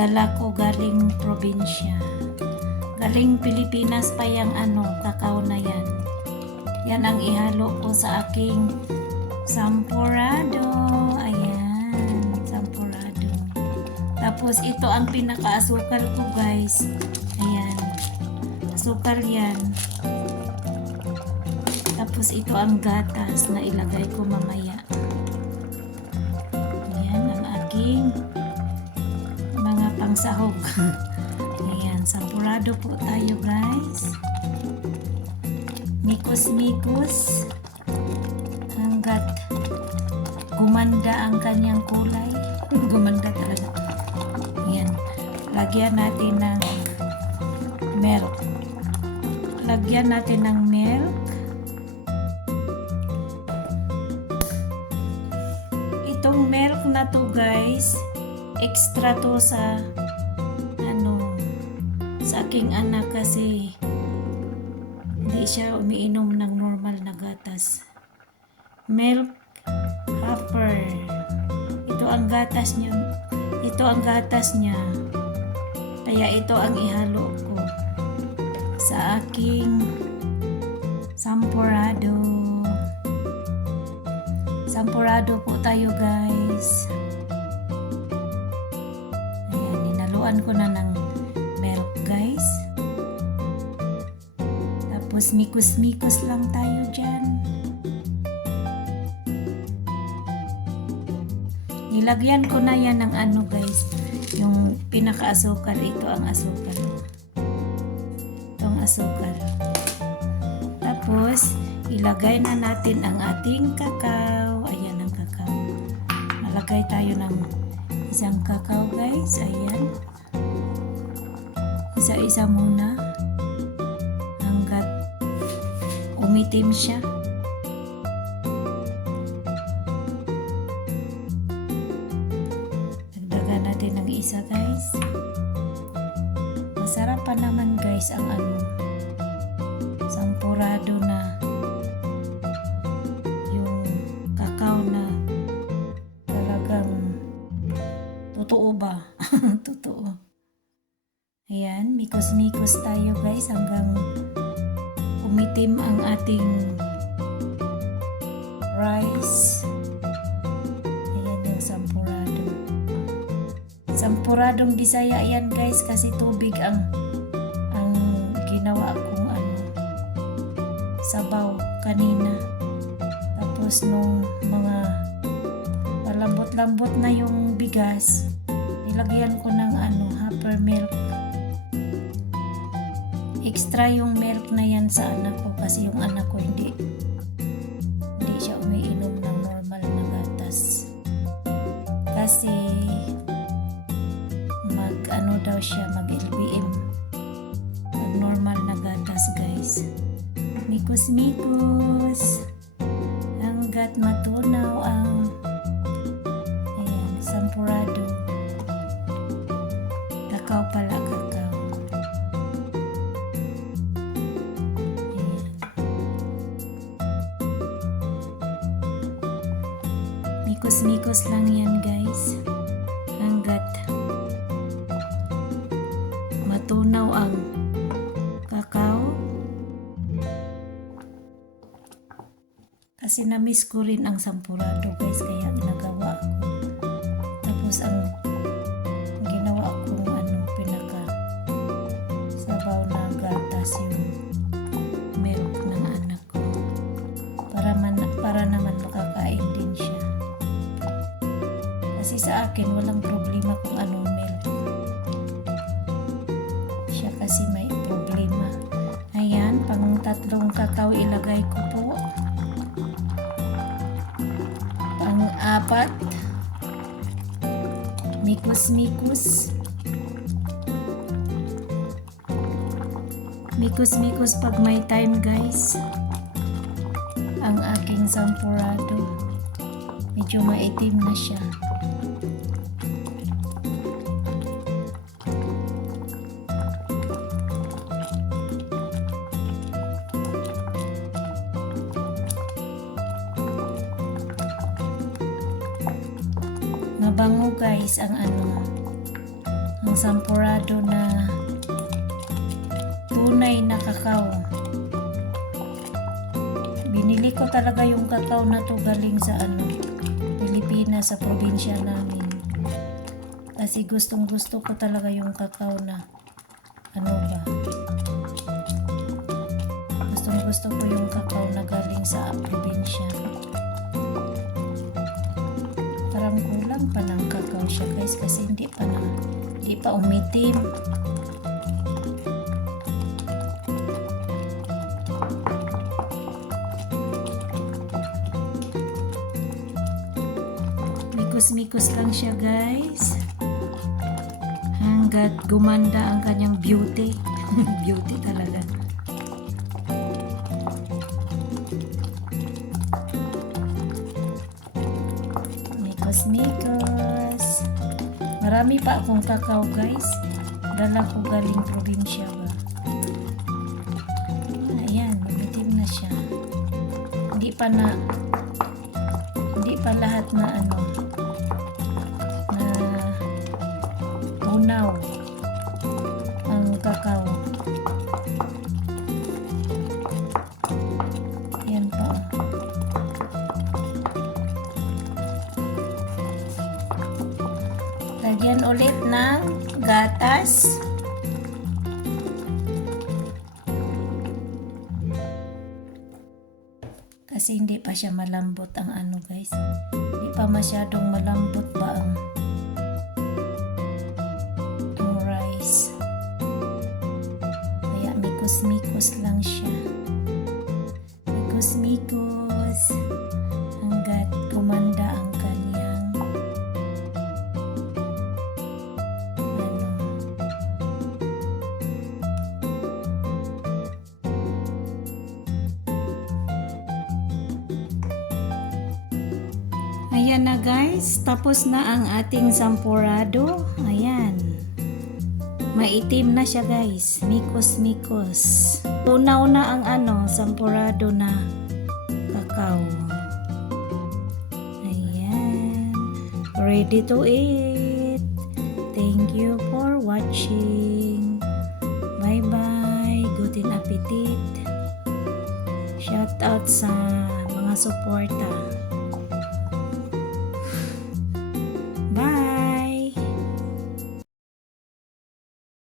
dala ko galing probinsya. Galing Pilipinas pa yung kakao na yan. Yan ang ihalo ko sa aking sampurado. Ayan, sampurado. Tapos ito ang pinaka-asukal ko guys. Ayan, asukal yan. Tapos ito ang gatas na ilagay ko mamaya. Ayan ang aking mga pangsahog. Ayan, sampurado po tayo guys. Mikos-mikos hanggat gumanda ang kanyang kulay. Gumanda talaga. Ayan, lagyan natin ng milk. Lagyan natin ng milk. Itong milk na to guys, extra to sa sa aking anak kasi hindi siya umiinom ng normal na gatas. Milk hopper. Ito ang gatas niya. Ito ang gatas niya. Kaya ito ang ihalo ko sa aking sampurado. Sampurado po tayo guys. Ayan, ninaluan ko na ng milk guys. Tapos mikos-mikos lang tayo dyan. Nilagyan ko na yan ng guys, yung pinaka-asukal. Ito ang asukal. Ito ang asukal. Tapos ilagay na natin ang ating kakao. Ayan ang kakao. Nalagay tayo ng isang kakao guys. Ayan. Isa-isa muna hanggat umitim siya. Dagdagan natin ng isa guys. Masarap pa naman guys ang sampurado na yung kakao na talagang totoo ba? Totoo. Ayan, mikos-mikos tayo guys hanggang umitim ang ating rice. Ayan yung sampurado. Sampuradong Bisaya yan guys kasi tubig ang ginawa kong sabaw kanina. Tapos nung mga malambot-lambot na yung bigas, nilagyan ko ng hopper milk. Extra yung milk na yan sa anak ko kasi yung anak ko hindi siya umiinom ng normal na gatas. Kasi daw siya mag-LBM. Mag normal na gatas guys. Mikos-mikos hanggat matunaw ang sampurado. Kakao pala, kakao. Ayan. Mikos-mikos lang yan guys hanggat matunaw ang kakao. Kasi na-miss ko rin ang sampurado guys kaya nagawa ko. Tapos ang ginawa kong pinaka sabaw na gatas yung milk ng anak ko. Para naman makakain din siya. Kasi sa akin walang problema kung anong milk. Siya kasi may problema. Ayan, pang tatlong kakao ilagay ko po. Pang-apat, mikos-mikos. Mikos-mikos pag may time guys. Ang aking sampurado. Medyo maitim na siya. Mabango guys ang Ang sampurado na tunay na kakao. Binili ko talaga yung kakao na to galing sa Pilipinas, sa probinsya namin. Kasi gustong gusto ko talaga yung kakao na gustong gusto ko yung kakao na galing sa probinsya. Parang kulang pa ng kakao siya guys, kasi hindi pa umitim. Mikos-mikos lang siya guys, hanggat gumanda ang kanyang beauty. Beauty talaga. Mikos. Marami pa akong kakao guys. Dala ko galing probinsya ba. Ayan, umitim na siya. Hindi pa lahat na unaw ang kakao. Ayan pa. Lagyan ulit ng gatas. Kasi hindi pa siya malambot ang guys. Hindi pa masyadong malambot ba ang rice. Kaya mikos-mikos lang siya. Mikos-mikos hanggat kumanda ang kanyang Ayan na guys, tapos na ang ating sampurado. Ayan. Maitim na siya guys. Mikos-mikos. Una-una ang sampurado na kakao. Ayan. Ready to eat. Thank you for watching. Bye-bye. Guten appetit. Shout out sa mga suporta.